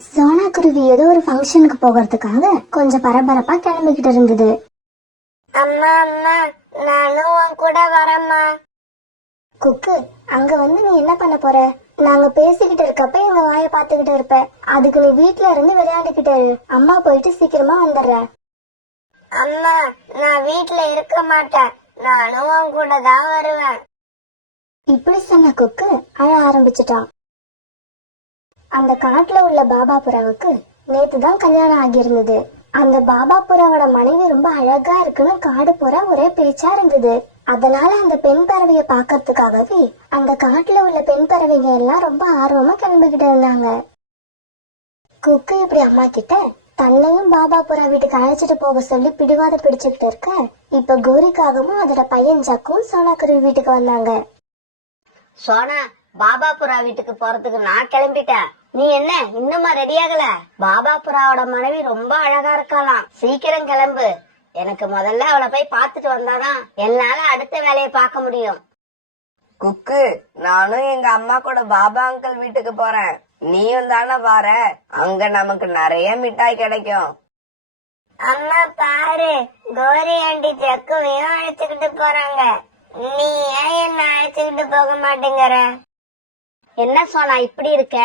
சோனா குருவி ஏதோ ஒரு ஃபங்க்ஷனுக்கு போகிறதுக்காக கொஞ்சம் பரபரப்பா கிளம்பிக்கிட்டு இருந்தது. அம்மா அம்மா நானும் உன் கூட வரேம்மா. குக்கு, அங்க வந்து நீ என்ன பண்ண போற? நாங்க பேசிக்கிட்டு இருக்கப்ப எங்க வாயை பாத்துக்கிட்டு இருப்ப. அதுக்கு நீ வீட்டுல இருந்து விளையாண்டுக்கிட்டு இரு. அம்மா போயிட்டு சீக்கிரமா வந்துடுற. அம்மா நான் வீட்டுல இருக்க மாட்டேன், நானும் உன் கூட தான் வருவேன். இப்படி சொன்ன குக்கு அழ ஆரம்பிச்சிட்டான். அந்த காட்டுல உள்ள பாபா புறாவுக்கு நேத்துதான் கல்யாணம் ஆகியிருந்தது. அந்த பாபா புறாவோட மனைவி ரொம்ப அழகா இருக்குன்னு காடு புறா ஒரே பேச்சா இருந்தது. அதனால அந்த பெண் பறவைய பாக்கிறதுக்காகவே அந்த காட்டுல உள்ள பெண் பறவைங்க எல்லாம் ரொம்ப ஆர்வமா கிளம்பிக்கிட்டு இருந்தாங்க. குக்கு இப்படி அம்மா கிட்ட தன்னையும் பாபா புறா வீட்டுக்கு அழைச்சிட்டு போக சொல்லி பிடிவாத பிடிச்சுக்கிட்டு இருக்க, இப்ப கோரிக்காகவும் அதோட பையன் ஜக்கும் சோனா குருவி வீட்டுக்கு வந்தாங்க. சோனா, பாபா புறா வீட்டுக்கு போறதுக்கு நான் கிளம்பிட்டேன். நீ என்ன இன்னுமா ரெடி ஆகல? பாபா புறாவோட மனைவி ரொம்ப அழகா இருக்கலாம், சீக்கிரம் கிளம்பு. எனக்கு முதல்ல அவளை போய் பாத்துட்டு வந்தாதான் என்னால அடுத்த வேலையை பார்க்க முடியும். குக்கு, நானும் எங்க அம்மா கூட பாபா அங்கிள் வீட்டுக்கு போறேன். நீயும் தானே வார? அங்க நமக்கு நிறைய மிட்டாய் கிடைக்கும். அம்மா பாரு, கோரி ஆண்டி ஜக்குவையும் அழைச்சுக்கிட்டு போறாங்க. நீ ஏன் என்ன அழைச்சுக்கிட்டு போக மாட்டேங்கிற? என்ன சோனா இப்படி இருக்க?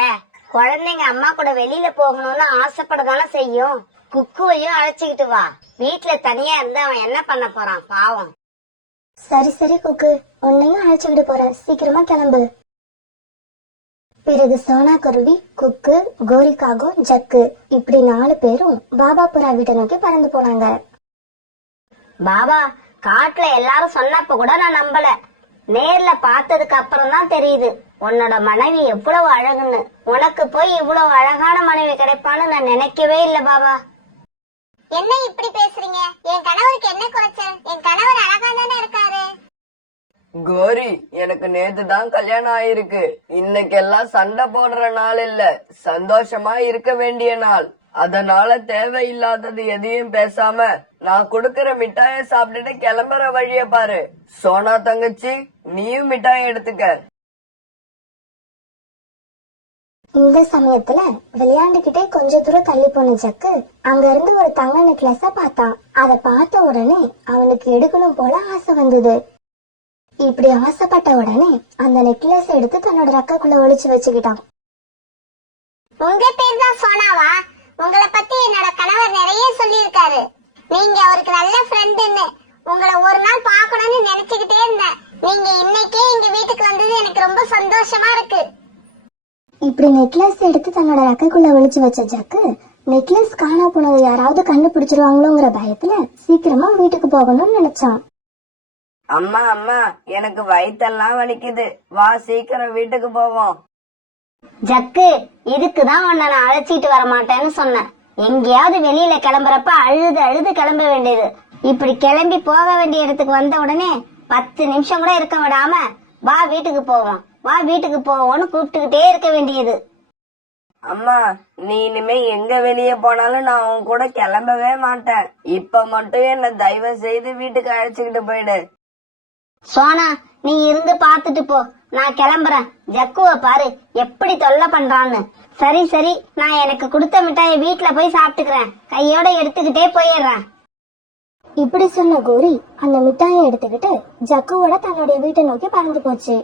குழந்தைங்க அம்மா கூட வெளியில போகணும்னு ஆசைப்படதானே செய்யும். குக்குவையும் அழைச்சுக்கிட்டு வா. வீட்டுல தனியா இருந்து அவன் என்ன பண்ண போறான் பாவம். சரி சரி குக்கு, உன்னையும் அழைச்சுக்கிட்டு போறேன், சீக்கிரமா கிளம்பு. பிறகு சோனா குருவி, குக்கு, கோரிக்காகோ, ஜக்கு இப்படி 4 பேரும் பாபா புறா வீட்டை நோக்கி பறந்து போனாங்க. பாபா, காட்டுல எல்லாரும் சொன்னப்ப கூட நான் நம்பல. நேர்ல பார்த்ததுக்கு அப்புறம் தான் தெரியுது உன்னோட மனைவி எவ்வளவு அழகுன்னு. உனக்கு போய் இவ்வளவு அழகான மனைவி கிடைப்பான்னு நான் நினைக்கவே இல்ல பாபா. என்ன இப்படி பேசுறீங்க? என் கணவருக்கு என்ன குறைச்சல்? என் கணவர் அழகா தானே இருக்காரு. கோரி, எனக்கு நேத்து தான் கல்யாணம் ஆயிருக்கு. இன்னைக்கெல்லாம் சண்டை போடுற நாள் இல்ல, சந்தோஷமா இருக்க வேண்டிய நாள். அதனால தேவையில்லாதது எதையும் பேசாம நான் குடுக்கற மிட்டாய சாப்பிட்டுட்டு கிளம்புற வழிய பாரு. சோனா தங்கச்சி, நீயும் மிட்டாய் எடுத்துக்க. இந்த சமயத்துல விளையாண்டுகிட்டே கொஞ்ச தூரம் தள்ளி போன ஜக்கு அங்க இருந்து ஒரு தங்க நெக்லஸ பார்த்தான். அத பார்த்த உடனே அவனுக்கு எடுக்கணும் போல ஆசை வந்தது. இப்படி ஆசைப்பட்ட உடனே அந்த நெக்லஸ் எடுத்து தன்னோட ரக்கக்குள்ள ஒளிச்சு வச்சுக்கிட்டான். உங்க பேர் தான் சோனாவா? உங்களை பத்தி என்னோட கணவர் நிறைய சொல்லியிருக்காரு. நீங்க அவருக்கு நல்ல ஃப்ரெண்டுன்னு. உங்களை ஒரு நாள் பார்க்கணும்னு நினைச்சுக்கிட்டே இருந்தேன். நீங்க இன்னைக்கே எங்க வீட்டுக்கு வந்தது எனக்கு ரொம்ப சந்தோஷமா இருக்கு. இப்படி நெக்லஸ் எடுத்து தன்னோட ரக்கக்குள்ள ஒளிச்சு வச்ச ஜக்கு நெக்லஸ் காணா போனது யாராவது கண்டுபிடிச்சிருவாங்களோங்கிற பயத்துல சீக்கிரமா வீட்டுக்கு போகணும்னு நினைச்சான். அம்மா அம்மா, எனக்கு வயித்தெல்லாம் வலிக்குது, வா சீக்கிரம் வீட்டுக்கு போவோம். ஜக்கு, இதுக்குதான் உன்னை நான் அழைச்சிட்டு வர மாட்டேன்னு சொன்னேன். எங்கேயாவது வெளியில கிளம்புறப்ப அழுது அழுது கிளம்ப வேண்டியது. இப்படி கிளம்பி போக வேண்டிய இடத்துக்கு வந்த உடனே 10 நிமிஷம் கூட இருக்க விடாம வா வீட்டுக்கு போவோம், வா வீட்டுக்கு போவோம்னு கூப்பிட்டுக்கிட்டே இருக்க வேண்டியது. அம்மா, நீ இனிமே எங்க வெளியே போனாலும் நான் உன் கூட கிளம்பவே மாட்டேன். இப்ப மட்டும் என்ன தயவு செய்து வீட்டுக்கு அழைச்சுக்கிட்டு போயிடு. சோனா, நீ இருந்து பாத்துட்டு போ, நான் கிளம்புறேன். ஜக்குவ பாரு எப்படி தொல்லை பண்றான்னு. சரி சரி, நான் எனக்கு கொடுத்த மிட்டாயை வீட்டுல போய் சாப்பிட்டுக்கிறேன், கையோட எடுத்துக்கிட்டே போயிடுறேன். இப்படி சொன்ன கோரி அந்த மிட்டாயை எடுத்துக்கிட்டு ஜக்குவோட தன்னுடைய வீட்டை நோக்கி பறந்து போச்சு.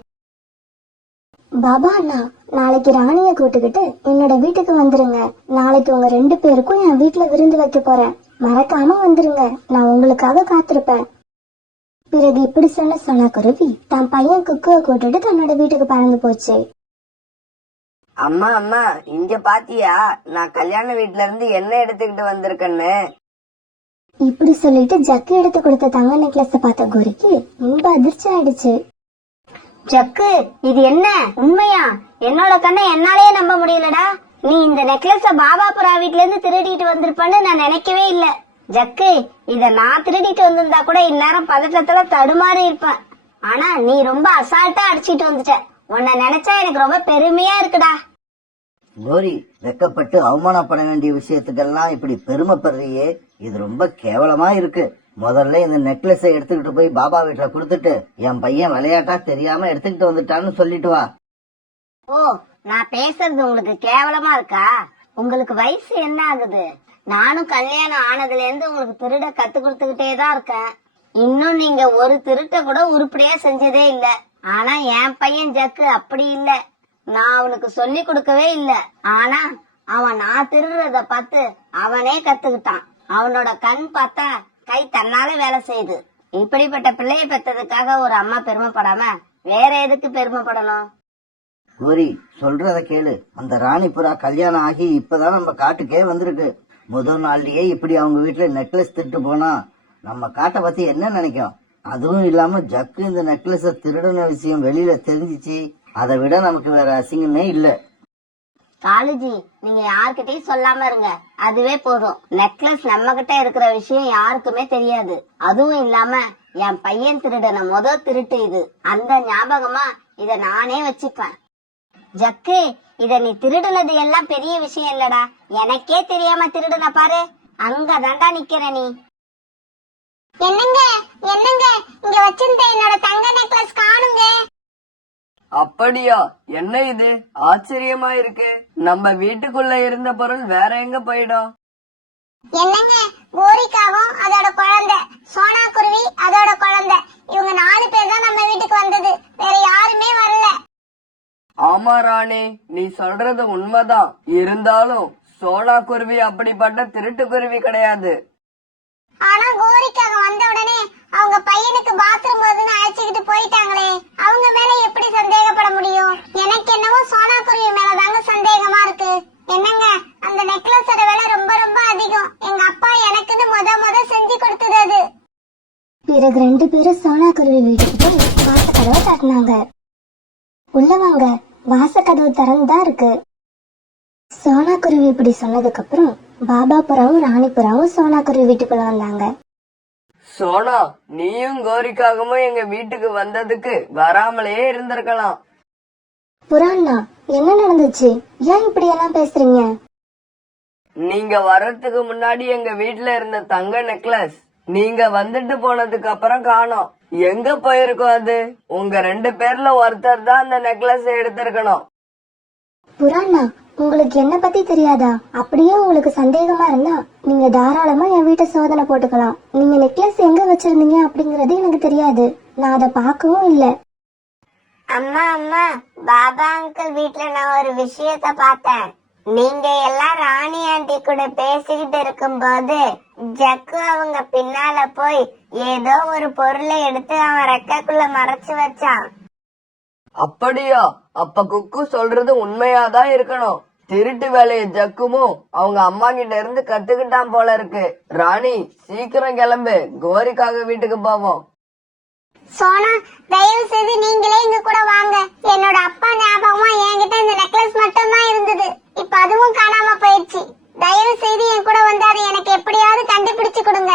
பாபா அண்ணா, நாளைக்கு ராணிய கூட்டுக்கிட்டு என்னோட வீட்டுக்கு வந்துருங்க. நாளைக்கு உங்க 2 பேருக்கும் என் வீட்டுல விருந்து வைக்க போறேன், மறக்காம வந்துருங்க, நான் உங்களுக்காக காத்திருப்பேன். பிறகு இப்படி சொன்ன சோனா குருவி தன் பையன் குக்குவை கூட்டிட்டு தன்னோட வீட்டுக்கு பறந்து போச்சு. அம்மா அம்மா, இங்க பாத்தியா நான் கல்யாண வீட்டுல இருந்து என்ன எடுத்துக்கிட்டு வந்திருக்கேன்னு? இப்படி சொல்லிட்டு ஜக்கு எடுத்து கொடுத்த தங்க நெக்லஸ பார்த்த கோரிக்கு ரொம்ப அதிர்ச்சி ஆயிடுச்சு. ஜக்கு, இது என்ன உண்மையா? என்னோட கண்ணை என்னாலேயே நம்ப முடியலடா. நீ இந்த நெக்லஸ பாபா புறா வீட்ல இருந்து திருடிட்டு வந்திருப்பன்னு நான் நினைக்கவே இல்ல. ஜக்கு, இத நான் திருடிட்டு வந்திருந்தா கூட இந்நேரம் பதட்டத்துல தடுமாறி இருப்பேன். ஆனா நீ ரொம்ப அசால்ட்டா அடிச்சிட்டு வந்துட்ட. உன்னை நினைச்சா எனக்கு ரொம்ப பெருமையா இருக்குடா. கோரி, வெக்கப்பட்டு அவமானப்பட வேண்டிய விஷயத்துக்கெல்லாம் இப்படி பெருமைப்படுறியே, இது ரொம்ப கேவலமா இருக்கு. முதல்ல இந்த நெக்லஸை எடுத்துக்கிட்டு போய் பாபா வீட்டுல கொடுத்துட்டு என் பையன் விளையாட்டா தெரியாம எடுத்துக்கிட்டு வந்துட்டான்னு சொல்லிட்டு வா. ஓ, நான் பேசுறது உங்களுக்கு கேவலமா இருக்கா? உங்களுக்கு வயசு என்ன ஆகுது? நானும் கல்யாணம் ஆனதுல இருந்து உங்களுக்கு திருட கத்து கொடுத்துக்கிட்டே தான் இருக்கேன். இன்னும் நீங்க ஒரு திருட்ட கூட உருப்படியா செஞ்சதே இல்ல. ஆனா என் பையன் ஜக்கு அப்படி இல்ல. நான் அவனுக்கு சொல்லி கொடுக்கவே இல்ல. ஆனா அவன் நான் திருடுறத பார்த்து அவனே கத்துக்கிட்டான். அவனோட கண் பார்த்தா கை தன்னால வேலை செய்யுது. இப்படிப்பட்ட பிள்ளைய பெற்றதுக்காக ஒரு அம்மா பெருமைப்படாம வேற எதுக்கு பெருமைப்படணும்? கோரி, சொல்றத கேளு. அந்த ராணிபுரா கல்யாணம் ஆகி இப்பதான் நம்ம காட்டுக்கே வந்திருக்கு. முதல் நாள்லயே இப்படி அவங்க வீட்டுல நெக்லஸ் திருட்டு போனா நம்ம காட்டை பத்தி என்ன நினைக்கும்? அதுவும் இல்லாம ஜக்கு இந்த நெக்லஸ திருடின விஷயம் வெளியில தெரிஞ்சிச்சு, அதை விட நமக்கு வேற அசிங்கமே இல்ல. காலேஜி, நீங்க யார்கிட்டயும் சொல்லாம இருங்க, அதுவே போதும். நெக்லஸ் நம்ம கிட்ட இருக்கிற விஷயம் யாருக்குமே தெரியாது. அதுவும் இல்லாம என் பையன் திருடன திருட்டு இது. அந்த ஞாபகமா இத நானே வச்சுப்பேன். ஜக்கு, இத நீ திருடுனது எல்லாம் பெரிய விஷயம் இல்லடா. எனக்கே தெரியாம திருடுன பாரு, அங்கதான்டா நிக்கிற நீ. என்னங்க என்னங்க, இங்க வச்சிருந்த என்னோட தங்க நெக்லஸ் காணுங்க. அப்படியா? என்ன இது ஆச்சரியமா இருக்கு. நம்ம வீட்டுக்குள்ள இருந்த பொருள் வேற எங்க போயிடும்? என்னங்க, கோரிக்காவும் அதோட குழந்தை, சோனா குருவி அதோட குழந்தை, இவங்க 4 பேர் தான் நம்ம வீட்டுக்கு வந்தது. வேற யாருமே வரல. ஆமா ராணி, நீ சொல்றது உண்மைதான். இருந்தாலும் சோனா குருவி அப்படிப்பட்ட திருட்டு குருவி கிடையாது. ஆனா கோரிக்காக வந்த உடனே அவங்க பையனுக்கு பாத்ரூம் போதுன்னு அழைச்சிக்கிட்டு போயிட்டாங்களே, அவங்க மேல எப்படி சந்தேகப்பட முடியும்? எனக்கு என்னவோ சோனா குருவி மேலதாங்க சந்தேகமா இருக்கு. என்னங்க, அந்த நெக்லஸோட விலை ரொம்ப ரொம்ப அதிகம். எங்க அப்பா எனக்குன்னு முத செஞ்சு கொடுத்தது அது. பிறகு 2 பேரும் சோனா குருவி வீட்டுக்கு போய் வாசக்கதவை தட்டினாங்க. உள்ள வாங்க, வாசக்கதவு திறந்துதான் இருக்கு. சோனா குருவி இப்படி சொன்னதுக்கு அப்புறம் பாபா புறாவும் ராணிபுறாவும் சோனா குருவி வீட்டுக்குள்ள வந்தாங்க. சோனா, நீயும் கோரிக்காகவும் எங்க வீட்டுக்கு வந்ததுக்கு வராமலே இருந்திருக்கலாம். புறாண்ணா, என்ன நடந்துச்சு? ஏன் இப்படி எல்லாம் பேசுறீங்க? நீங்க வர்றதுக்கு முன்னாடி எங்க வீட்டுல இருந்த தங்க நெக்லஸ் நீங்க வந்துட்டு போனதுக்கு அப்புறம் காணோம். எங்க போயிருக்கோம் அது? உங்க 2 பேர்ல ஒருத்தர் தான் அந்த நெக்லஸ் எடுத்திருக்கணும். புறாண்ணா, உங்களுக்கு என்ன பத்தி தெரியாதா? அப்படியே உங்களுக்கு சந்தேகமா இருந்தா நீங்க தாராளமா என் வீட்டை சோதனை போட்டுக்கலாம். நீங்க நெக்லஸ் எங்க வச்சிருந்தீங்க அப்படிங்கறது எனக்கு தெரியாது. நான் அதை பார்க்கவும் இல்ல. அம்மா அம்மா, பாபா அங்கிள் வீட்ல நான் ஒரு விஷயத்த பார்த்தேன். நீங்க எல்லாம் ராணி ஆண்டி கூட பேசிக்கிட்டு இருக்கும்போது ஜக்கு அவங்க பின்னால போய் ஏதோ ஒரு பொருளை எடுத்து அவன் ரெக்கைக்குள்ள மறைச்சு வச்சான். அப்படியா? அப்ப குக்கு சொல்றது உண்மையாதான் இருக்கணும். திருட்டு வேலைய ஜக்குமும் அவங்க அம்மா கிட்ட இருந்து கத்துக்கிட்டான் போல இருக்கு. ராணி, சீக்கிரம் கிளம்பு, கோரிக்காக வீட்டுக்கு போவோம். சோனா, தயவு செய்து நீங்களே இங்க கூட வாங்க. என்னோட அப்பா ஞாபகமா என்கிட்ட இந்த நெக்லஸ் மட்டும் தான் இருந்தது. இப்ப அதுவும் காணாம போயிடுச்சு. தயவு செய்து என் கூட வந்து அதை எனக்கு எப்படியாவது கண்டுபிடிச்சு கொடுங்க.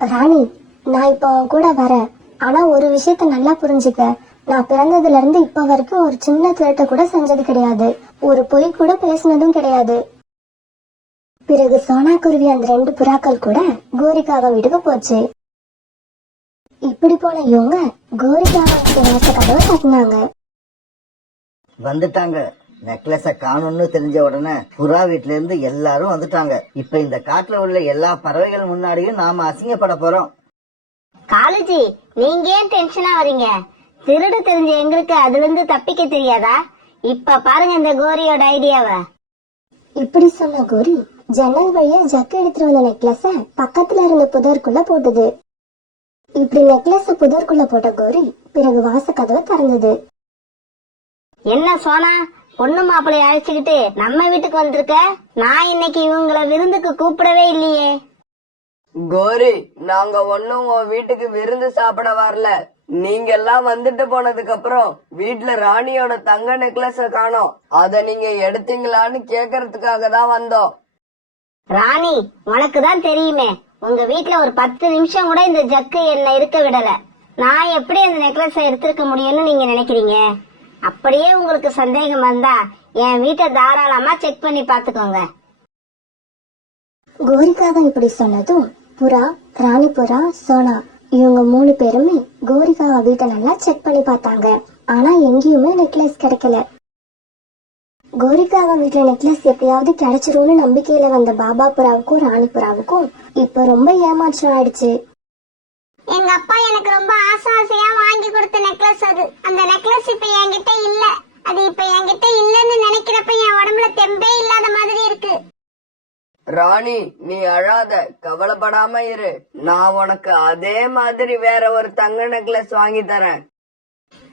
ராணி, நான் இப்போ உன் கூட வரேன். ஆனா ஒரு விஷயத்த நல்லா புரிஞ்சுக்க. நான் பிறந்ததுல இருந்து இப்ப வரைக்கும் ஒரு சின்ன திருட்ட கூட செஞ்சது கிடையாது. ஒரு பொய் கூட பேசினதும் கிடையாது. பிறகு சோனா குருவி அந்த 2 புறாக்கள் கூட கோரிக்காக வீட்டுக்கு போச்சு. இப்படி போன இவங்க கோரிக்காக வாச கதவை தட்டினாங்க. வந்துட்டாங்க. நெக்லஸ காணும்னு தெரிஞ்ச உடனே புறா வீட்டுல இருந்து எல்லாரும் வந்துட்டாங்க. இப்ப இந்த காட்டுல உள்ள எல்லா பறவைகள் முன்னாடியும் நாம அசிங்கப்பட போறோம். காலேஜி, நீங்க ஏன் டென்ஷனா வரீங்க? திருடு தெரிஞ்ச எங்களுக்கு அதுல இருந்து தப்பிக்க தெரியாதா? இப்ப பாருங்க இந்த கோரியோட ஐடியாவை. இப்படி சொன்ன கோரி ஜன்னல் வழியா ஜக்கு எடுத்துட்டு வந்த நெக்லஸ பக்கத்துல இருந்த புதருக்குள்ள போட்டது. இப்படி நெக்லஸ் புதருக்குள்ள போட்ட கோரி பிறகு வாச கதவை திறந்தது. என்ன சோனா, பொண்ணு மாப்பிளைய அழைச்சுக்கிட்டு நம்ம வீட்டுக்கு வந்திருக்க? நான் இன்னைக்கு இவங்களை விருந்துக்கு கூப்பிடவே இல்லையே. கோரி, நாங்க ஒன்னும் உன் வீட்டுக்கு விருந்து சாப்பிட வரல. நீங்க எல்லாம் வந்துட்டு போனதுக்கு அப்புறம் வீட்டுல ராணியோட தங்க நெக்லஸ காணோம். அத நீங்க எடுத்தீங்களான்னு கேக்குறதுக்காக தான் வந்தோம். ராணி, உனக்குதான் தெரியுமே, உங்க வீட்டுல ஒரு 10 நிமிஷம் கூட இந்த ஜக்கு என்ன இருக்க விடல. நான் எப்படி அந்த நெக்லஸ எடுத்திருக்க முடியும்னு நீங்க நினைக்கிறீங்க? அப்படியே உங்களுக்கு சந்தேகம் வந்தா என் வீட்டை தாராளமா செக் பண்ணி பாத்துக்கோங்க. கோரிக்காக இப்படி சொன்னதும் புறா, ராணிபுறா, சோனா இவங்க 3 பேருமே கோரிக்காவ வீட்டை நல்லா செக் பண்ணி பார்த்தாங்க. ஆனா எங்கேயுமே நெக்லஸ் கிடைக்கல. கோரிக்காக வீட்டுல நெக்லஸ் எப்படியாவது கிடைச்சிரும்னு நம்பிக்கையில வந்த பாபா புறாவுக்கும் ராணி புறாவுக்கும் இப்ப ரொம்ப ஏமாற்றம் ஆயிடுச்சு. எங்க அப்பா எனக்கு ரொம்ப ஆசையா வாங்கி கொடுத்த நெக்லஸ் அது. அந்த நெக்லஸ் இப்ப என்கிட்ட இல்ல. அது இப்ப என்கிட்ட இல்லன்னு நினைக்கிறப்ப என் உடம்புல தெம்பே இல்லாத மாதிரி இருக்கு. ராணி, நீ அழாத, கவலைப்படாம இரு. நான் உனக்கு அதே மாதிரி வேற ஒரு தங்க நெக்லஸ் வாங்கி தரேன்.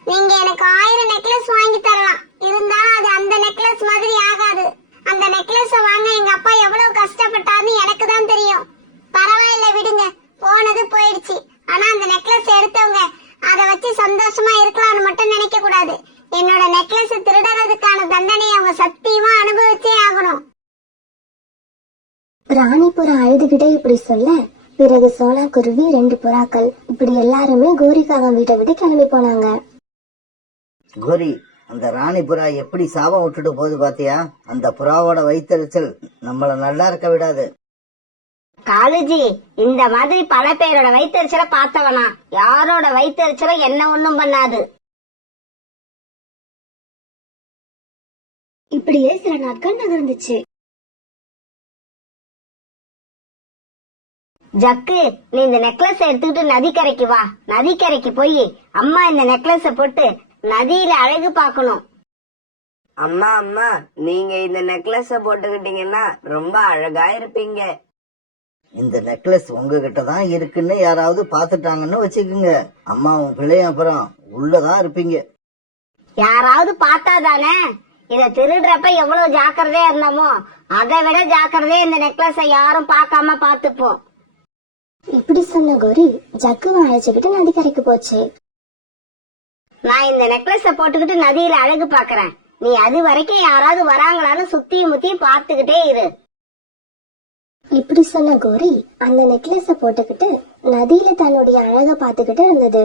நீங்க எனக்கு 1000 நெக்லஸ் வாங்கி தரலாம். இருந்தாலும் அது அந்த நெக்லஸ் மாதிரி ஆகாது. அந்த நெக்லஸ் வாங்க எங்க அப்பா எவ்வளவு கஷ்டப்பட்டாருன்னு எனக்கு தான் தெரியும். பரவாயில்ல விடுங்க, போனது போயிடுச்சு. ஆனா அந்த நெக்லஸ் எடுத்தவங்க அதை வச்சு சந்தோஷமா இருக்கலாம்னு மட்டும் நினைக்க கூடாது. என்னோட நெக்லஸ் திருடுறதுக்கான தண்டனையை அவங்க சத்தியமா அனுபவிச்சே ஆகணும். ராணி புறா அழுதுகிட்டே இப்படி சொல்ல, பிறகு சோனா குருவி 2 புறாக்கள் இப்படி எல்லாருமே கோரிக்காக வீட்டை விட்டு கிளம்பி போனாங்க. கோரி, அந்த ராணி புறா எப்படி சாபம் விட்டுட்டு போகுது பாத்தியா? அந்த புறாவோட வயிற்றுச்சல் நம்மள நல்லா இருக்க விடாது. காலுஜி, இந்த மாதிரி பல பேரோட வயிற்றுச்சலை பார்த்தவனா? யாரோட வயிற்றுச்சலை என்ன ஒண்ணும் பண்ணாது. இப்படியே சில நாட்கள் நகர்ந்துச்சு. ஜக்கு, நீ இந்த நெக்லஸ் எடுத்துக்கிட்டு நதிக்கரைக்கு வா. நதிக்கரைக்கு போய் அம்மா இந்த நெக்லஸ போட்டு நதியில அழகு பார்க்கணும். அம்மா அம்மா, நீங்க இந்த நெக்லஸ போட்டுக்கிட்டீங்கன்னா ரொம்ப அழகா இருப்பீங்க. இந்த நெக்லஸ் உங்ககிட்ட தான் இருக்குன்னு யாராவது பாத்துட்டாங்கன்னு வச்சுக்கோங்க, அம்மாவும் பிள்ளையும் அப்புறம் உள்ளதான் இருப்பீங்க. யாராவது பார்த்தாதானே? இத திருடுறப்ப எவ்வளவு ஜாக்கிரதையா இருந்தோமோ அதை விட ஜாக்கிரதையா இந்த நெக்லஸ யாரும் பார்க்காம பாத்துப்போம். இப்படி சொன்ன கோரி ஜக்குவை அழைச்சுக்கிட்டு நதிக்கரைக்கு போச்சு. நான் இந்த நெக்லஸ போட்டுக்கிட்டு நதியில அழகு பாக்குறேன். நீ அது வரைக்கும் யாராவது வராங்களான்னு சுத்தியும் முத்தியும் பார்த்துக்கிட்டே இரு. இப்படி சொன்ன கோரி அந்த நெக்லஸ போட்டுக்கிட்டு நதியில தன்னுடைய அழக பாத்துக்கிட்டு இருந்தது.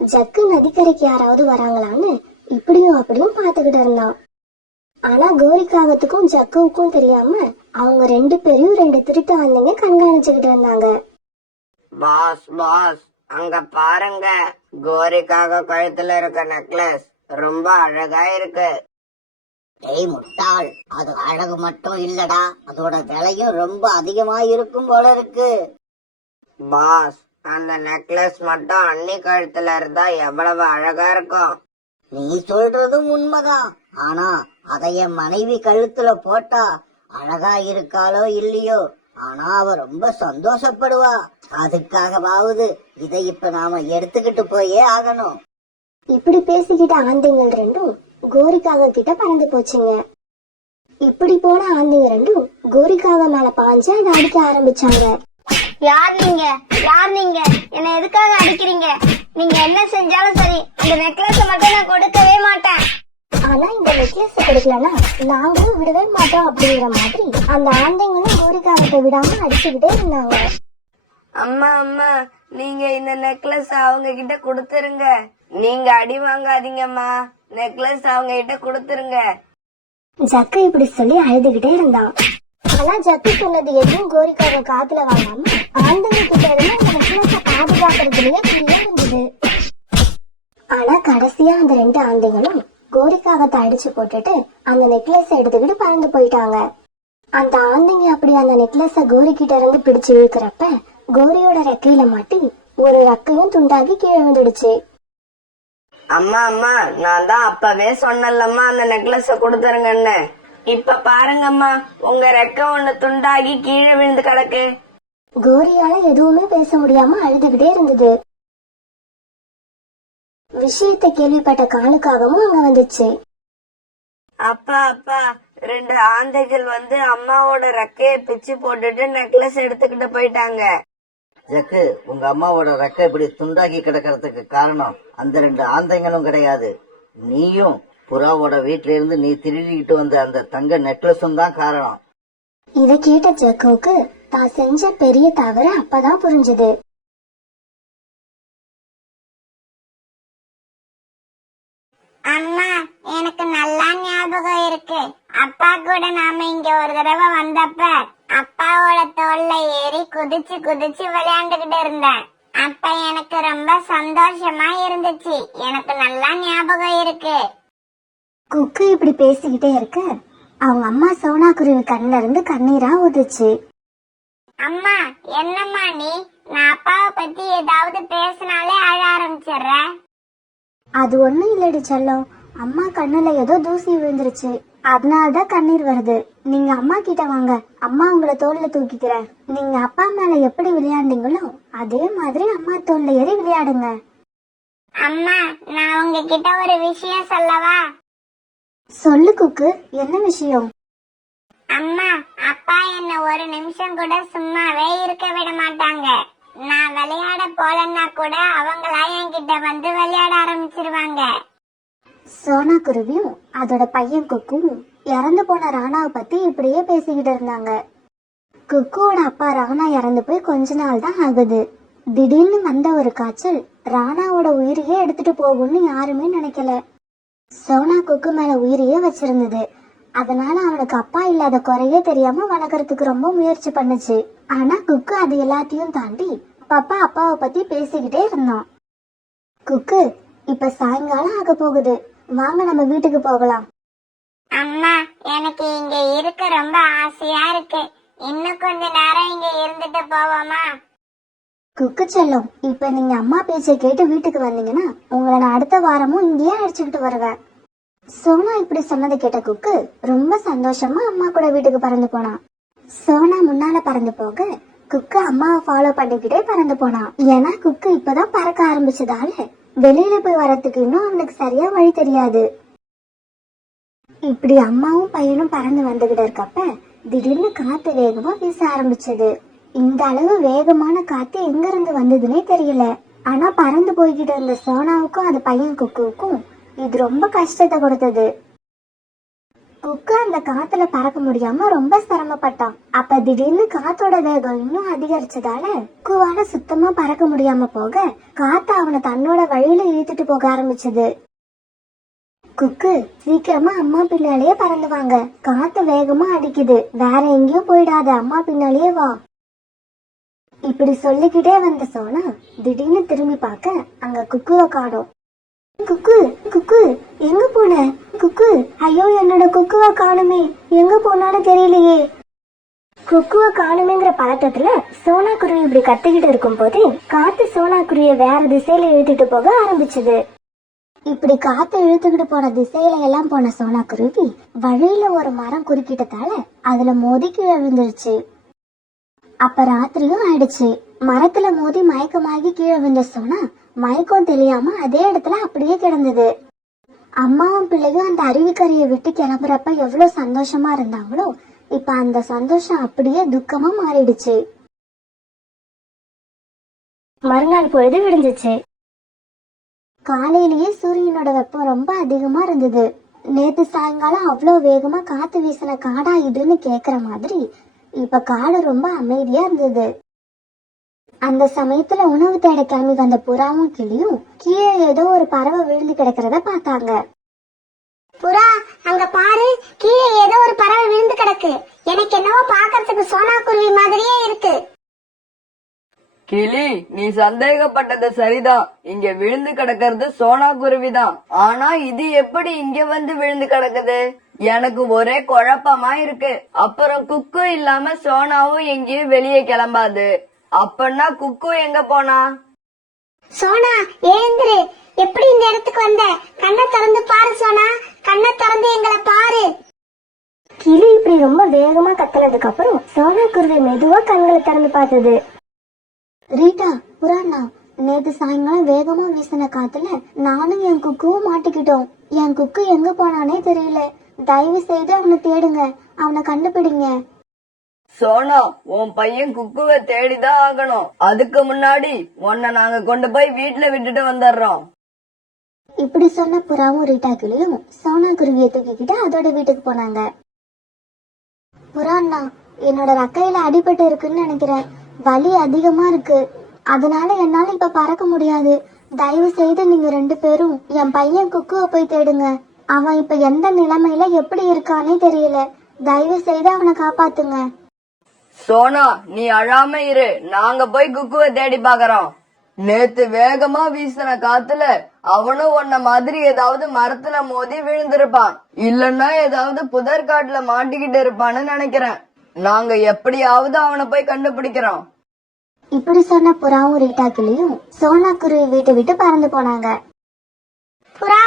ஜக்கு நதிக்கரைக்கு யாராவது வராங்களான்னு இப்படியும் அப்படியும் பாத்துக்கிட்டு இருந்தான். ஆனா கோரிக்காகத்துக்கும் ஜக்குவுக்கும் தெரியாம அவங்க 2 பேரையும் 2 திருட்டு ஆந்தைங்க கண்காணிச்சுக்கிட்டு இருந்தாங்க. பாஸ் பாஸ், அங்க பாருங்க, கோரிக்காக கழுத்துல இருக்க நெக்லஸ் ரொம்ப அழகா இருக்கு. டேய் முட்டாள், அது அழகு மட்டும் இல்லடா, அதோட விலையும் ரொம்ப அதிகமா இருக்கும் போல இருக்கு. பாஸ், அந்த நெக்லஸ் மட்டும் அண்ணி கழுத்துல இருந்தா எவ்வளவு அழகா இருக்கும். நீ சொல்றதும் உண்மைதான். ஆனா அதை என் மனைவி கழுத்துல போட்டா அழகா இருக்காளோ இல்லையோ, ஆனா அவ ரொம்ப சந்தோஷப்படுவா. அதுக்காகவாவது இதை இப்ப நாம எடுத்துக்கிட்டு போயே ஆகணும். இப்படி பேசிக்கிட்ட ஆந்தைங்கள் 2ம் கோரிக்காக கிட்ட பறந்து போச்சுங்க. இப்படி போன ஆந்தைங்க 2ம் கோரிக்காக மேல பாஞ்சு அதை அடிக்க ஆரம்பிச்சாங்க. யார் நீங்க? யார் நீங்க? என்ன எதுக்காக அடிக்கிறீங்க? நீங்க என்ன செஞ்சாலும் சரி, அந்த நெக்லஸ் மட்டும் நான் கொடுக்கவே மாட்டேன். ஆனா இந்த நெக்லஸ் கொடுக்கலன்னா நாங்களும் விடவே மாட்டோம் அப்படிங்கிற மாதிரி அந்த ஆந்தைங்களும் கோரிக்காக விடாம அடிச்சுக்கிட்டே இருந்தாங்க. அம்மா அம்மா, நீங்க இந்த நெக்லஸ் அவங்க கிட்ட கொடுத்துருங்க. நீங்க அடி வாங்காதீங்கம்மா, நெக்லஸ் அவங்க கிட்ட கொடுத்துருங்க. ஜக்கு இப்படி சொல்லி அழுதுகிட்டே இருந்தான். ஆனா ஜக்கு சொன்னது எதுவும் கோரிக்காக காதுல வாங்காம ஆந்தைங்க கிட்ட இருந்து அந்த நெக்லஸ பாதுகாக்கிறதுலயே புரிய இருந்தது. ஆனா கடைசியா அந்த 2 ஆந்தைங்களும் கோரிக்காகத்தை அடிச்சு போட்டுட்டு அந்த நெக்லஸ எடுத்துக்கிட்டு பறந்து போயிட்டாங்க. அந்த ஆந்தைங்க அப்படி அந்த நெக்லஸ கோரி கிட்ட இருந்து பிடிச்சு இழுக்கிறப்ப கோரியோட ரெக்கையில மாட்டி ஒரு ரெக்கையும் துண்டாகி கீழே வந்துடுச்சு. அம்மா அம்மா, நான் தான் அப்பவே சொன்னலம்மா அந்த நெக்லஸ கொடுத்துருங்கன்னு. இப்ப பாருங்கம்மா, உங்க ரெக்கை ஒண்ணு துண்டாகி கீழே விழுந்து கிடக்கு. கோரியால எதுவுமே பேச முடியாம அழுதுகிட்டே இருந்தது. விஷயத்தை கேள்விப்பட்ட காலுக்காகவும் அங்க வந்துச்சு. அப்பா அப்பா, 2 ஆந்தைகள் வந்து அம்மாவோட ரெக்கைய பிச்சு போட்டுட்டு நெக்லஸ் எடுத்துக்கிட்டு போயிட்டாங்க. ஜக்கு, உங்க அம்மாவோட ரெக்கை இப்படி துண்டாக்கி கிடக்கிறதுக்கு காரணம் அந்த 2 ஆந்தைங்களும் கிடையாது, நீயும் புறாவோட வீட்டுல இருந்து நீ திருடிக்கிட்டு வந்த அந்த தங்க நெக்லஸும் தான் காரணம். இத கேட்ட ஜக்குவுக்கு தான் செஞ்ச பெரிய தவறு அப்பதான் புரிஞ்சது. அம்மா, எனக்கு நல்லா ஞாபகம் இருக்கு. அப்பா கூட நாம இங்க ஒரு தடவை வந்தப்ப அப்பாவோட தோல்ல ஏறி குதிச்சு குதிச்சு விளையாண்டுகிட்டு இருந்தேன். அப்ப எனக்கு ரொம்ப சந்தோஷமா இருந்துச்சு. எனக்கு நல்லா ஞாபகம் இருக்கு. குக்கு இப்படி பேசிக்கிட்டே இருக்க அவங்க அம்மா சோனா குருவி கண்ணுல இருந்து கண்ணீரா ஊதுச்சு. அம்மா என்னம்மா நீ, நான் அப்பாவை பத்தி ஏதாவது பேசினாலே அழ ஆரம்பிச்சிடுற. அது ஒண்ணும் இல்லடி செல்லம், அம்மா கண்ணுல ஏதோ தூசி விழுந்துருச்சு, அதனாலதான் கண்ணீர் வருது. நீங்க அம்மா கிட்ட வாங்க, அம்மா உங்களை தோல்ல தூக்கிக்கிறேன். நீங்க அப்பா மேல எப்படி விளையாண்டீங்களோ அதே மாதிரி அம்மா தோல்ல ஏறி விளையாடுங்க. அம்மா நான் உங்ககிட்ட ஒரு விஷயம் சொல்லவா? சொல்லு குக்கு, என்ன விஷயம்? அம்மா அப்பா என்ன ஒரு நிமிஷம் கூட சும்மாவே இருக்க விட மாட்டாங்க. நான் விளையாட போலன்னா கூட அவங்களா என்கிட்ட வந்து விளையாட ஆரம்பிச்சிருவாங்க. சோனா குருவியும் அதோட பையன் குக்கும் இறந்து போன ராணாவை பத்தி இப்படியே பேசிக்கிட்டு இருந்தாங்க. குக்குவோட அப்பா ராணா இறந்து போய் கொஞ்ச நாள் தான் ஆகுது. திடீர்னு வந்த ஒரு காய்ச்சல் ராணாவோட உயிரையே எடுத்துட்டு போகும்னு யாருமே நினைக்கல. சோனா குக்கு மேல உயிரையே வச்சிருந்தது. அதனால அவனுக்கு அப்பா இல்லாத குறையே தெரியாம வளர்க்கறதுக்கு ரொம்ப முயற்சி பண்ணுச்சு. ஆனா குக்கு அது எல்லாத்தையும் தாண்டி பாப்பா அப்பாவை பத்தி பேசிக்கிட்டே இருந்தான். குக்கு, இப்ப சாயங்காலம் ஆக போகுது, வாங்க நம்ம வீட்டுக்கு போகலாம். அம்மா எனக்கு இங்க இருக்க ரொம்ப ஆசையா இருக்கு. இன்னும் கொஞ்ச நேரம் இங்க இருந்துட்டு போவோமா? குக்கு செல்லம், இப்ப நீங்க அம்மா பேச்சை கேட்டு வீட்டுக்கு வந்தீங்கன்னா உங்களை நான் அடுத்த வாரமும் இங்கேயே அழைச்சுக்கிட்டு வருவேன். சோனா இப்படி சொன்னதை கேட்ட குக்கு ரொம்ப சந்தோஷமா அம்மா கூட வீட்டுக்கு பறந்து போனான். சோனா முன்னால பறந்து போக குக்கு அம்மாவை ஃபாலோ பண்ணிக்கிட்டே பறந்து போனான். ஏன்னா குக்கு இப்பதான் பறக்க ஆரம்பிச்சதால வெளியில போய் வரத்துக்கு இன்னும் அவனுக்கு சரியா வழி தெரியாது. இப்படி அம்மாவும் பையனும் பறந்து வந்துகிட்டு இருக்கப்ப திடீர்னு காத்து வேகமா வீச ஆரம்பிச்சது. இந்த அளவு வேகமான காத்து எங்க இருந்து வந்ததுன்னே தெரியல. ஆனா பறந்து போய்கிட்டு இருந்த சோனாவுக்கும் அது பையன் குக்குவுக்கும் இது ரொம்ப கஷ்டத்தை கொடுத்தது. குக்கு அந்த காத்துல பறக்க முடியாம ரொம்ப சிரமப்பட்டான். அப்ப திடீர்னு காத்தோட வேகம் இன்னும் அதிகரிச்சதால குக்குவால சுத்தமா பறக்க முடியாம போக காத்து அவனை தன்னோட வழியில இழுத்துட்டு போக ஆரம்பிச்சது. குக்கு, சீக்கிரமா அம்மா பின்னாலேயே பறந்து வாங்க, காத்து வேகமா அடிக்குது, வேற எங்கேயும் போயிடாத, அம்மா பின்னாலேயே வா. இப்படி சொல்லிக்கிட்டே வந்த சோனா திடீர்னு திரும்பி பார்க்க அங்க குக்குவை காணோம். குக்கு, குக்கு எங்க போன? குக்கு, ஐயோ என்னோட குக்குவை காணுமே, எங்க போனான்னு தெரியலையே. குக்குவை காணுமேங்கிற பதட்டத்துல சோனா குருவி இப்படி கத்திக்கிட்டு இருக்கும் போது காத்து சோனா குருவியை வேற திசையில இழுத்துட்டு போக ஆரம்பிச்சது. இப்படி காத்து இழுத்துக்கிட்டு போன திசையில எல்லாம் போன சோனா குருவி வழியில ஒரு மரம் குறுக்கிட்டதால அதுல மோதி கீழே விழுந்துருச்சு. அப்ப ராத்திரியும் ஆயிடுச்சு. மரத்துல மோதி மயக்கமாகி கீழே விழுந்த சோனா மயக்கம் தெரியாம அதே இடத்துல அப்படியே கிடந்தது. அம்மாவும் பிள்ளையும் அந்த அருவிக்கரையை விட்டு கிளம்புறப்ப எவ்வளவு சந்தோஷமா இருந்தாங்களோ இப்ப அந்த சந்தோஷம் அப்படியே துக்கமா மாறிடுச்சு. மறுநாள் பொழுது விடிஞ்சிச்சு. காலையிலேயே சூரியனோட வெப்பம் ரொம்ப அதிகமா இருந்தது. நேத்து சாயங்காலம் அவ்வளோ வேகமா காத்து வீசின காடா இதுன்னு கேக்குற மாதிரி இப்ப காடு ரொம்ப அமைதியா இருந்தது. அந்த சமயத்துல உணவு தேட கிளம்பி வந்த புறாவும் கிளியும் கீழே ஏதோ ஒரு பறவை விழுந்து கிடக்கிறத பார்த்தாங்க. புறா, அங்க பாரு, கீழே ஏதோ ஒரு பறவை விழுந்து கிடக்கு. எனக்கு என்னவோ பாக்கிறதுக்கு சோனா குருவி மாதிரியே இருக்கு. கிளி, நீ சந்தேகப்பட்டது சரிதான். இங்க விழுந்து கிடக்கிறது சோனா குருவிதான். ஆனா இது எப்படி இங்க வந்து விழுந்து கிடக்குது? எனக்கு ஒரே குழப்பமா இருக்கு. அப்புறம் குக்கு இல்லாம சோனாவும் எங்கேயும் வெளியே கிளம்பாது. அப்பன்னா குக்கு எங்க போனா? சோனா எழுந்துரு, எப்படி இந்த இடத்துக்கு வந்த? கண்ணை திறந்து பாரு சோனா, கண்ணை திறந்து எங்களை பாரு. கிளி இப்படி ரொம்ப வேகமா கத்துனதுக்கு அப்புறம் சோனா குருவி மெதுவா கண்களை திறந்து பார்த்தது. ரீட்டா, புறாண்ணா, நேத்து சாயங்காலம் வேகமா வீசின காத்துல நானும் என் குக்குவும் மாட்டிக்கிட்டோம். என் குக்கு எங்க போனானே தெரியல. தயவு செய்து அவனை தேடுங்க, அவனை கண்டுபிடிங்க. சோனா, உன் பையன் குக்குவை தேடிதான் ஆகணும். அதுக்கு முன்னாடி உன்னை நாங்க கொண்டு போய் வீட்டுல விட்டுட்டு வந்துடுறோம். இப்படி சொன்ன புறாவும் ரீட்டா கிளியும் சோனா குருவியை தூக்கிக்கிட்டு அதோட வீட்டுக்கு போனாங்க. புறாண்ணா, என்னோட ரக்கையில அடிபட்டு இருக்குன்னு நினைக்கிறேன். வலி அதிகமா இருக்கு, அதனால என்னால இப்ப பறக்க முடியாது. தயவு செய்து நீங்க 2 பேரும் என் பையன் குக்குவை போய் தேடுங்க. அவன் இப்ப எந்த நிலைமையில எப்படி இருக்கானே தெரியல. தயவு செய்து அவனை காப்பாத்துங்க. சோனா, நீ அழாம இரு, நாங்க போய் குக்குவை தேடி பாக்குறோம். நேத்து வேகமா வீசின காத்துல அவனும் உன்ன மாதிரி ஏதாவது மரத்துல மோதி விழுந்திருப்பான், இல்லன்னா ஏதாவது புதற்காட்டுல மாட்டிக்கிட்டு இருப்பான்னு நினைக்கிறேன். நாங்க எப்படியாவது அவனை போய் கண்டுபிடிக்கிறோம். இப்படி சொன்ன புறாவும் ரீட்டா கிளியும் சோனா குருவி வீட்டை விட்டு பறந்து போனாங்க. புறா,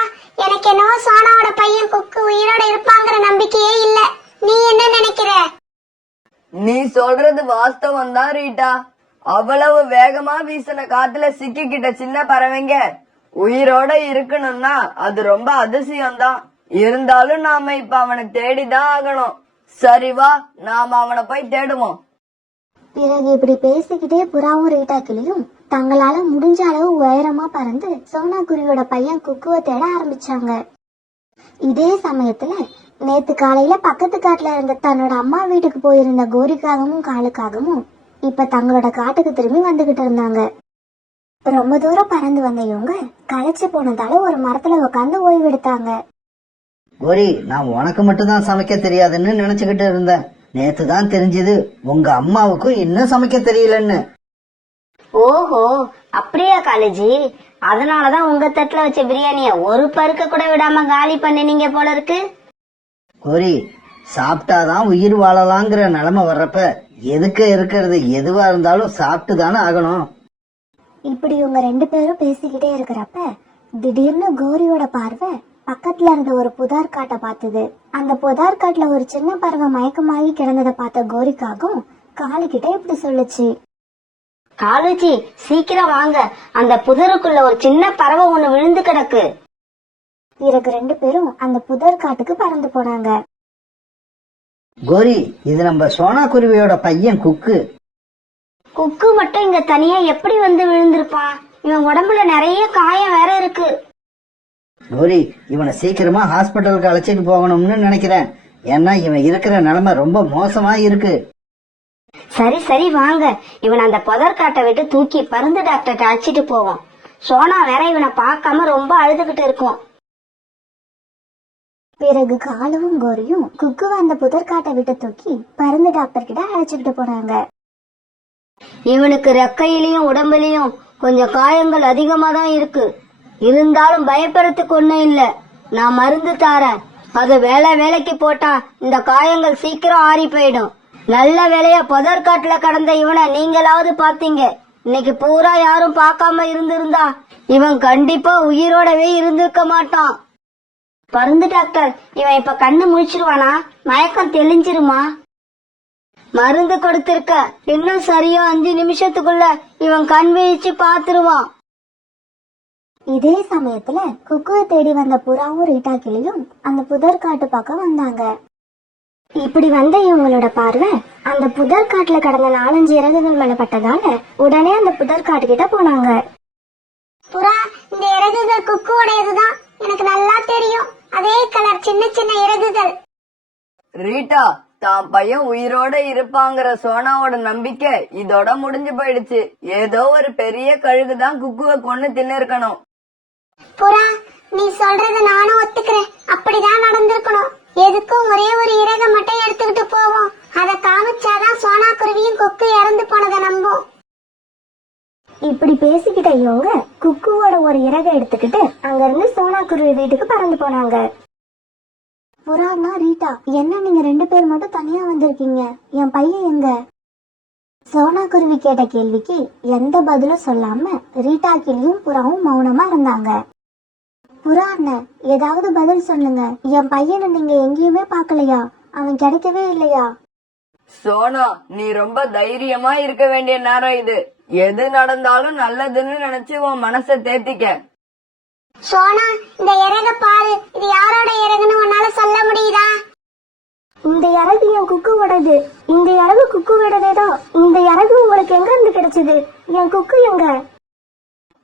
எனக்கு என்னவோ சோனாவோட பையன் குக்கு உயிரோட இருப்பாங்கிற நம்பிக்கையே இல்ல. நீ என்ன நினைக்கிற? நீ சொல்றது வாஸ்தவம் தான் ரீட்டா. அவ்வளவு வேகமா வீசின காத்துல சிக்கிக்கிட்ட சின்ன பறவைங்க உயிரோட இருக்கணும்னா அது ரொம்ப அதிசயம்தான். இருந்தாலும் நாம இப்ப அவனை தேடிதான் ஆகணும். சரி வா, நாம அவனை போய் தேடுவோம். பிறகு இப்படி பேசிக்கிட்டே புறாவும் ரீட்டா கிளியும் தங்களால முடிஞ்ச அளவு உயரமா பறந்து சோனா குருவியோட பையன் குக்குவை தேட ஆரம்பிச்சாங்க. இதே சமயத்துல நேத்து காலையில பக்கத்து காட்டுல இருந்த தன்னோட அம்மா வீட்டுக்கு போயிருந்த கோரிக்காகவும் காலுக்காகவும் இப்ப தங்களோட காட்டுக்கு திரும்பி வந்துகிட்டு இருந்தாங்க. ரொம்ப தூரம் பறந்து வந்த இவங்க களைச்சு போனதால ஒரு மரத்துல உட்காந்து ஓய்வெடுத்தாங்க. கோரி, நான் உனக்கு மட்டும்தான் சமைக்க தெரியாதுன்னு நினைச்சுக்கிட்டு இருந்தேன். நேத்து தான் தெரிஞ்சது உங்க அம்மாவுக்கும் இன்னும் சமைக்க தெரியலன்னு. ஓஹோ, அப்படியா காலேஜி? அதனாலதான் உங்க தட்டுல வச்ச பிரியாணிய ஒரு பருக்க கூட விடாம காலி பண்ணினீங்க போல இருக்கு. கோரி, சாப்பிட்டாதான் உயிர் வாழலாங்கிற நிலைமை வர்றப்ப எதுக்கு இருக்கிறது எதுவா இருந்தாலும் சாப்பிட்டு தானே ஆகணும். இப்படி இவங்க 2 பேரும் பேசிக்கிட்டே இருக்கிறப்ப திடீர்னு கோரியோட பார்வை பக்கத்துல இருந்த ஒரு புதார் காட்டை பார்த்தது. அந்த புதார் காட்டுல ஒரு சின்ன பறவை மயக்கமாகி கிடந்ததை பார்த்த கோரிக்காகவும் காலுக்கிட்ட இப்படி சொல்லுச்சு. காலேஜி, சீக்கிரம் வாங்க, அந்த புதருக்குள்ள ஒரு சின்ன பறவை ஒண்ணு விழுந்து கிடக்கு. பிறகு 2 பேரும் அந்த புதர் காட்டுக்கு பறந்து போனாங்க. கோரி, இது நம்ம சோனா குருவியோட பையன் குக்கு. குக்கு மட்டும் இங்க தனியா எப்படி வந்து விழுந்திருப்பான்? இவன் உடம்புல நிறைய காயம் வேற இருக்கு. கோரி, இவனை சீக்கிரமா ஹாஸ்பிட்டலுக்கு அழைச்சிட்டு போகணும்னு நினைக்கிறேன். ஏன்னா இவன் இருக்கிற நிலைமை ரொம்ப மோசமா இருக்கு. சரி சரி வாங்க, இவன் அந்த புதற்காட்டை விட்டு தூக்கி பருந்து டாக்டர்கிட்ட அழைச்சிட்டு போவோம். சோனா வேற இவனை பார்க்காம ரொம்ப அழுதுகிட்டு இருக்கும். பிறகு காலுவும் கோரியும் குக்குவை அந்த புதற்காட்டை விட்டு தூக்கி பருந்து டாக்டர் கிட்ட அழைச்சிக்கிட்டு போனாங்க. இவனுக்கு ரெக்கையிலயும் உடம்புலயும் கொஞ்சம் காயங்கள் அதிகமா தான் இருக்கு. இருந்தாலும் பயப்படுறதுக்கு ஒண்ணும் இல்ல. நான் மருந்து தாரேன், அது வேலைக்கு போட்டா இந்த காயங்கள் சீக்கிரம் ஆறி போயிடும். நல்ல வேலையா புதற்காட்டுல கடந்த இவனை நீங்களாவது பாத்தீங்க. இன்னைக்கு பூரா யாரும் பார்க்காம இருந்திருந்தா இவன் கண்டிப்பா உயிரோடவே இருந்திருக்க மாட்டான். பருந்து டாக்டர், இவன் இப்ப கண்ணு முழிச்சிருவானா? மயக்கம் தெளிஞ்சிருமா? மருந்து கொடுத்திருக்க, இன்னும் சரியா 5 நிமிஷத்துக்குள்ள இவன் கண் விழிச்சு பாத்துருவான். இதே சமயத்துல குக்குவை தேடி வந்த புறாவும் ரீட்டா கிளியும் அந்த புதர் காட்டு பக்கம் வந்தாங்க. இப்படி வந்த இவங்களோட பார்வை அந்த புதர் காட்டுல கடந்த 4-5 இறகுகள் மேல பட்டதால உடனே அந்த புதர் காட்டு கிட்ட போனாங்க. புறா, இந்த இறகுகள் குக்குவோடையதுதான், எனக்கு நல்லா தெரியும். அதே கலர், சின்ன சின்ன இறகுகள். ரீட்டா, தான் பையன் உயிரோட இருப்பாங்கிற சோனாவோட நம்பிக்கை இதோட முடிஞ்சு போயிடுச்சு. ஏதோ ஒரு பெரிய கழுகுதான் குக்குவை கொன்னு தின்னு இருக்கணும். புறா, நீ சொல்றத நானும் ஒத்துக்கிறேன். அப்படிதான் நடந்திருக்கணும். எதுக்கும் ஒரே ஒரு இறக மட்டும் எடுத்துக்கிட்டு போவோம். அத காமிச்சாதான் சோனா குருவியும் குக்கு இறந்து போனதை நம்பும். இப்படி பேசிக்கிட்ட இவங்க குக்குவோட ஒரு இறகை எடுத்துக்கிட்டு அங்க இருந்து சோனா குருவி வீட்டுக்கு பறந்து போனாங்க. புறானா ரீட்டா, என்ன நீங்க 2 பேர் மட்டும் தனியா வந்திருக்கீங்க? என் பையன் எங்க? சோனா குருவி கேட்ட கேள்விக்கு எந்த பதிலும் சொல்லாம ரீட்டா கிளியும் புறாவும் மௌனமா இருந்தாங்க. புறா அண்ணன், ஏதாவது பதில் சொல்லுங்க. என் பையனை நீங்க எங்கேயுமே பாக்கலையா? அவன் கிடைக்கவே இல்லையா? சோனா, நீ ரொம்ப தைரியமா இருக்க வேண்டிய நேரம் இது. எது நடந்தாலும் நல்லதுன்னு நினைச்சு உன் மனசை தேத்திக்க. சோனா, இந்த இறக பாரு. இது யாரோட இறகுன்னு உன்னால சொல்ல முடியுதா? இந்த இறகு என் குக்குவோடது. இந்த இறகு குக்குவோடதேதான். இந்த இறகு உங்களுக்கு எங்க இருந்து கிடைச்சது? என் குக்கு எங்க?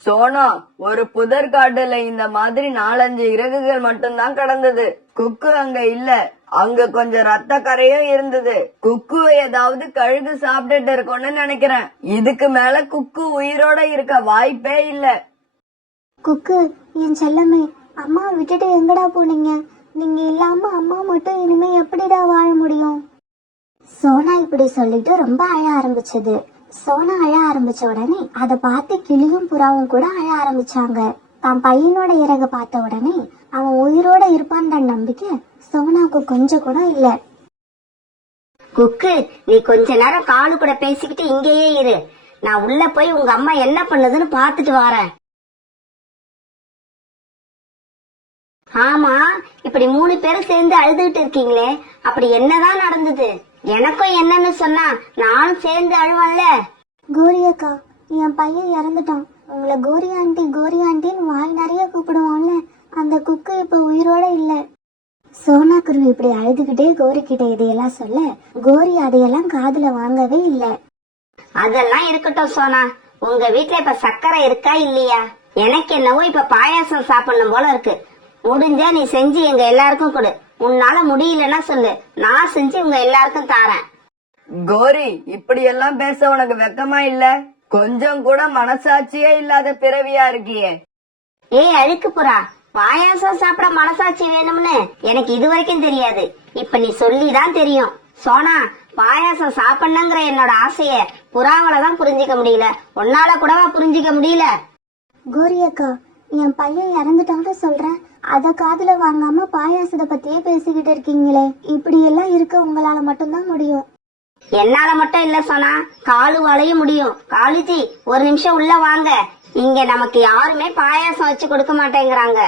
சோனா, ஒரு புதற்காட்டுல இந்த மாதிரி 4-5 இறகுகள் மட்டும்தான் கடந்தது. குக்கு அங்க இல்ல. அங்க கொஞ்சம் ரத்த கரையும் இருந்தது. குக்கு ஏதாவது கழுகு சாப்பிட்டுட்டு இருக்கும்னு நினைக்கிறேன். இதுக்கு மேல குக்கு உயிரோட இருக்க வாய்ப்பே இல்ல. குக்கு, என் செல்லமே, அம்மா விட்டுட்டு எங்கடா போனீங்க? நீங்க இல்லாம அம்மா மட்டும் இனிமே எப்படிடா வாழ முடியும்? சோனா இப்படி சொல்லிட்டு ரொம்ப அழ ஆரம்பிச்சது. சோனா அழ ஆரம்பிச்ச உடனே அதை பார்த்து கிளியும் புறாவும் கூட அழ ஆரம்பிச்சாங்க. தான் பையனோட இறக பார்த்த உடனே அவன் உயிரோட இருப்பான்ற நம்பிக்கை சோனாக்கு கொஞ்சம் கூட இல்ல. குக்கு, நீ கொஞ்ச நேரம் காலு கூட பேசிக்கிட்டு இங்கேயே இரு. நான் உள்ள போய் உங்க அம்மா என்ன பண்ணுதுன்னு பாத்துட்டு வரேன். ஆமா, இப்படி 3 பேரும் சேர்ந்து அழுதுகிட்டு இருக்கீங்களே, அப்படி என்னதான் நடந்தது? எனக்கும் என்னன்னு சொன்னா நானும் சேர்ந்து அழுவன்ல. கோரி அக்கா, என் பையன் இறந்துட்டான். உங்களை கோரி ஆண்டின்னு வாய் நிறைய கூப்பிடுவான்ல, அந்த குக்கு இப்ப உயிரோட இல்ல. சோனா குருவி இப்படி அழுதுகிட்டே கோரி கிட்ட இதையெல்லாம் சொல்ல கோரி அதையெல்லாம் காதுல வாங்கவே இல்ல. அதெல்லாம் இருக்கட்டும் சோனா, உங்க வீட்ல இப்ப சக்கரை இருக்கா இல்லையா? எனக்கு என்னவோ இப்ப பாயாசம் சாப்பிடணும் போல இருக்கு. முடிஞ்சா நீ செஞ்சு எங்க எல்லாருக்கும் கொடு. உன்னால முடியலன்னா சொல்லு, நான் செஞ்சு உங்க எல்லாருக்கும் தாரேன். கோரி, இப்படி எல்லாம் பேச உனக்கு வெக்கமா இல்ல? கொஞ்சம் கூட மனசாட்சியே இல்லாத பிறவியா இருக்கியே. ஏய் அழுக்கு புறா, பாயாசம் சாப்பிட மனசாட்சி வேணும்னு எனக்கு இது வரைக்கும் தெரியாது. இப்ப நீ சொல்லிதான் தெரியும். சோனா, பாயாசம் சாப்பிடணுங்கிற என்னோட ஆசைய புறாவால தான் புரிஞ்சிக்க முடியல. உன்னால கூடவா புரிஞ்சிக்க முடியல? கோரி அக்கா, என் பையன் இறந்துட்டான்னு சொல்றேன், அத காதுல வாங்காம பாயாசத்தை பத்தியே பேசிக்கிட்டு இருக்கீங்களே. இப்படி எல்லாம் இருக்க உங்களால மட்டும்தான் முடியும். என்னால மட்டும் இல்ல சோனா, காலுவாலையும் முடியும். காலுஜி, ஒரு நிமிஷம் உள்ள வாங்க. இங்க நமக்கு யாருமே பாயாசம் வச்சு கொடுக்க மாட்டேங்கிறாங்க.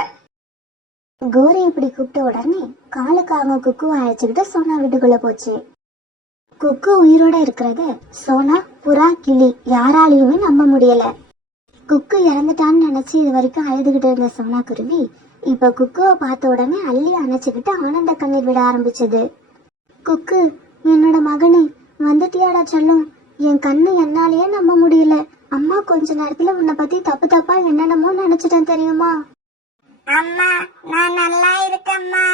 கோரி இப்படி கூப்பிட்ட உடனே காலுக்காக குக்குவை அழைச்சுக்கிட்டு சோனா வீட்டுக்குள்ள போச்சு. குக்கு உயிரோட இருக்கிறத சோனா, புறா, கிளி யாராலையுமே நம்ப முடியல. குக்கு இறந்துட்டான்னு நினைச்சு இது வரைக்கும் அழுதுகிட்டு இருந்த சோனா குருவி இப்ப குக்குவை பார்த்த உடனே அள்ளி அணைச்சுக்கிட்டு ஆனந்த கண்ணீர் விட ஆரம்பிச்சது. குக்கு, என்னோட மகனே, வந்துட்டியாடா செல்லும். என் கண்ணு என்னாலேயே நம்ப முடியல. அம்மா கொஞ்ச நேரத்துல உன்னை பத்தி தப்பு தப்பா என்னென்னமோ நினைச்சிட்டேன் தெரியுமா? அம்மா, நான் நல்லா இருக்கம்மா.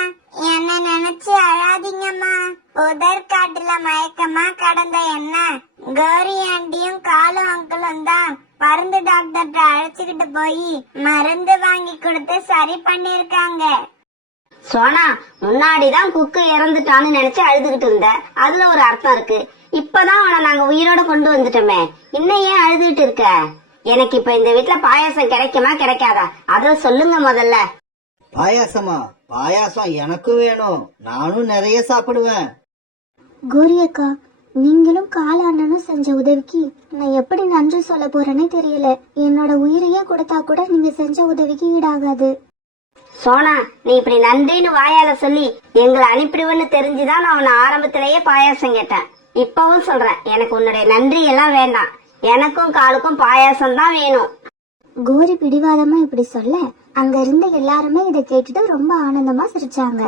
என்ன நினைச்சு அழாதீங்கம்மா. புதற்காட்டுல மயக்கமா கடந்த என்ன கோரி ஆண்டியும் காலு அங்கிளும் தான் மருந்து டாக்டர்கிட்ட அழைச்சுக்கிட்டு போய் மருந்து வாங்கி கொடுத்து சரி பண்ணிருக்காங்க. சோனா, முன்னாடிதான் குக்கு இறந்துட்டான்னு நினைச்சு அழுதுகிட்டு இருந்த, அதுல ஒரு அர்த்தம் இருக்கு. இப்பதான் அவனை நாங்க உயிரோட கொண்டு வந்துட்டோமே, இன்னும் ஏன் அழுதுகிட்டு இருக்க? எனக்கு இப்ப இந்த வீட்டுல பாயாசம் கிடைக்குமா கிடைக்காதா, அத சொல்லுங்க முதல்ல. பாயாசமா? பாயாசம் எனக்கும் வேணும், நானும் நிறைய சாப்பிடுவேன். கோரி அக்கா, நீங்களும் கால அண்ணனும் செஞ்ச உதவிக்கு நான் எப்படி நன்றி சொல்ல போறேனே தெரியல. என்னோட உயிரையே கொடுத்தா கூட நீங்க செஞ்ச உதவிக்கு ஈடாகாது. சோனா, நீ இப்படி நன்றின்னு வாயால சொல்லி எங்களை அனுப்பிடுவேன்னு தெரிஞ்சுதான் நான் உன்னை ஆரம்பத்திலேயே பாயாசம் கேட்டேன். இப்பவும் சொல்றேன், எனக்கு உன்னுடைய நன்றி எல்லாம் வேண்டாம். எனக்கும் காலுக்கும் பாயாசம் தான் வேணும். கோரி பிடிவாதமா இப்படி சொல்ல அங்க இருந்த எல்லாருமே இதை கேட்டுட்டு ரொம்ப ஆனந்தமா சிரிச்சாங்க.